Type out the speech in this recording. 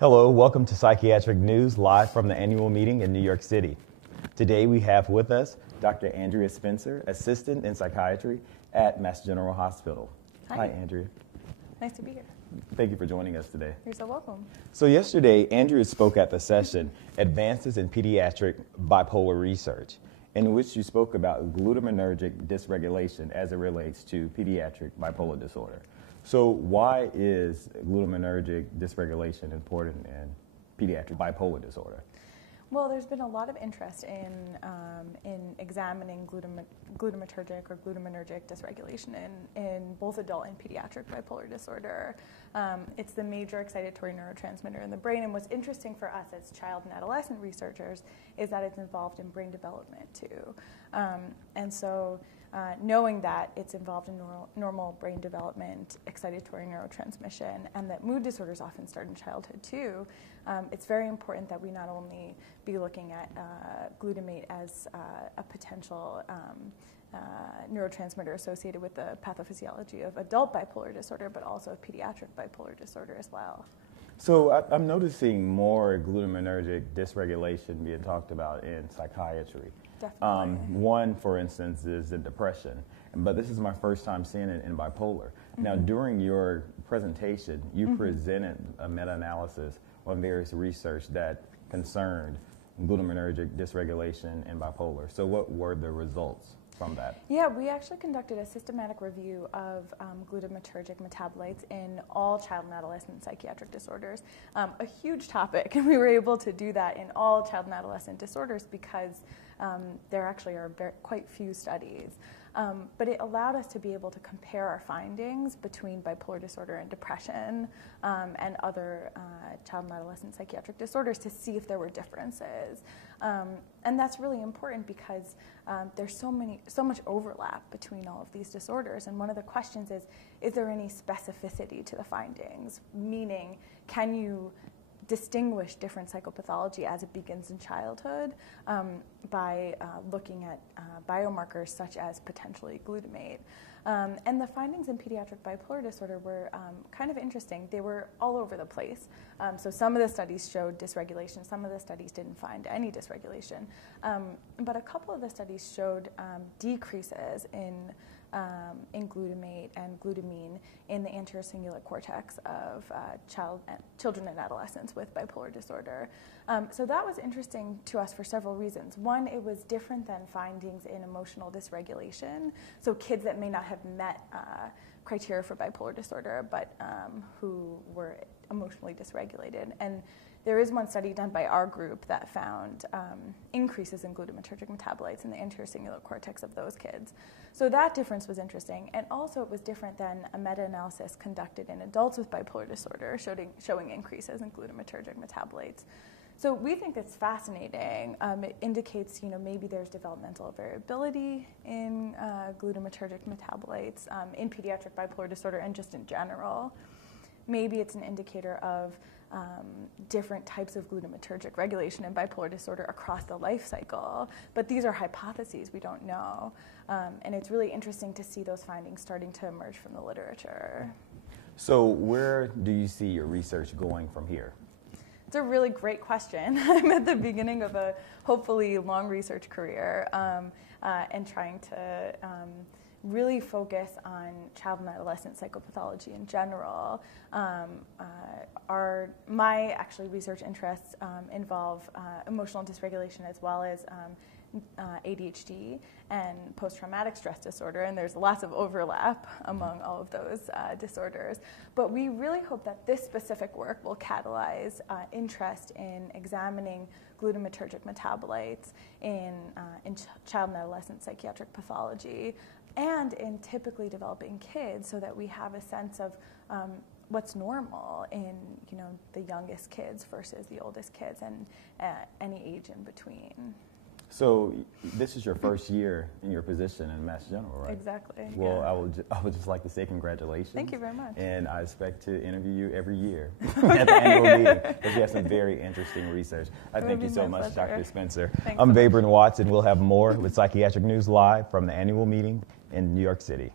Hello, welcome to Psychiatric News, live from the annual meeting in New York City. Today we have with us Dr. Andrea Spencer, Assistant in Psychiatry at Mass General Hospital. Hi, Andrea. Nice to be here. Thank you for joining us today. You're so welcome. So yesterday, Andrea spoke at the session, Advances in Pediatric Bipolar Research, in which you spoke about glutamatergic dysregulation as it relates to pediatric bipolar disorder. So why is glutamatergic dysregulation important in pediatric bipolar disorder? Well, there's been a lot of interest in examining glutamatergic or glutamatergic dysregulation in both adult and pediatric bipolar disorder. It's the major excitatory neurotransmitter in the brain, and what's interesting for us as child and adolescent researchers is that it's involved in brain development too. Knowing that it's involved in normal brain development, excitatory neurotransmission, and that mood disorders often start in childhood too, it's very important that we not only be looking at glutamate as a potential neurotransmitter associated with the pathophysiology of adult bipolar disorder, but also pediatric bipolar disorder as well. So I'm noticing more glutamatergic dysregulation being talked about in psychiatry. Definitely. One, for instance, is in depression, but this is my first time seeing it in bipolar. Mm-hmm. Now, during your presentation, you presented a meta-analysis on various research that concerned glutamatergic dysregulation in bipolar. So what were the results from that? Yeah, we actually conducted a systematic review of glutamatergic metabolites in all child and adolescent psychiatric disorders. A huge topic, and we were able to do that in all child and adolescent disorders because there actually are quite few studies. But it allowed us to be able to compare our findings between bipolar disorder and depression and other child and adolescent psychiatric disorders to see if there were differences. And that's really important because there's so much overlap between all of these disorders. And one of the questions is there any specificity to the findings? Meaning, can you distinguish different psychopathology as it begins in childhood by looking at biomarkers such as potentially glutamate. And the findings in pediatric bipolar disorder were kind of interesting. They were all over the place. So some of the studies showed dysregulation, some of the studies didn't find any dysregulation. But a couple of the studies showed decreases in glutamate and glutamine in the anterior cingulate cortex of children and adolescents with bipolar disorder. So that was interesting to us for several reasons. One, it was different than findings in emotional dysregulation. So kids that may not have met criteria for bipolar disorder, but who were emotionally dysregulated. And there is one study done by our group that found increases in glutamatergic metabolites in the anterior cingulate cortex of those kids. So that difference was interesting. And also it was different than a meta-analysis conducted in adults with bipolar disorder showing increases in glutamatergic metabolites. So we think it's fascinating. It indicates, maybe there's developmental variability in glutamatergic metabolites in pediatric bipolar disorder and just in general. Maybe it's an indicator of different types of glutamatergic regulation in bipolar disorder across the life cycle. But these are hypotheses, we don't know. And it's really interesting to see those findings starting to emerge from the literature. So where do you see your research going from here? It's a really great question. I'm at the beginning of a hopefully long research career and trying to really focus on child and adolescent psychopathology in general. My research interests involve emotional dysregulation as well as ADHD and post-traumatic stress disorder, and there's lots of overlap among all of those disorders. But we really hope that this specific work will catalyze interest in examining glutamatergic metabolites in child and adolescent psychiatric pathology and in typically developing kids so that we have a sense of what's normal in the youngest kids versus the oldest kids and any age in between. So this is your first year in your position in Mass General, right? Exactly. Well, yeah. I would just like to say congratulations. Thank you very much. And I expect to interview you every year at the annual meeting because you have some very interesting research. I thank you so much, Dr. Spencer. Thanks I'm so much. Vabren Watts, and we'll have more with Psychiatric News live from the annual meeting in New York City.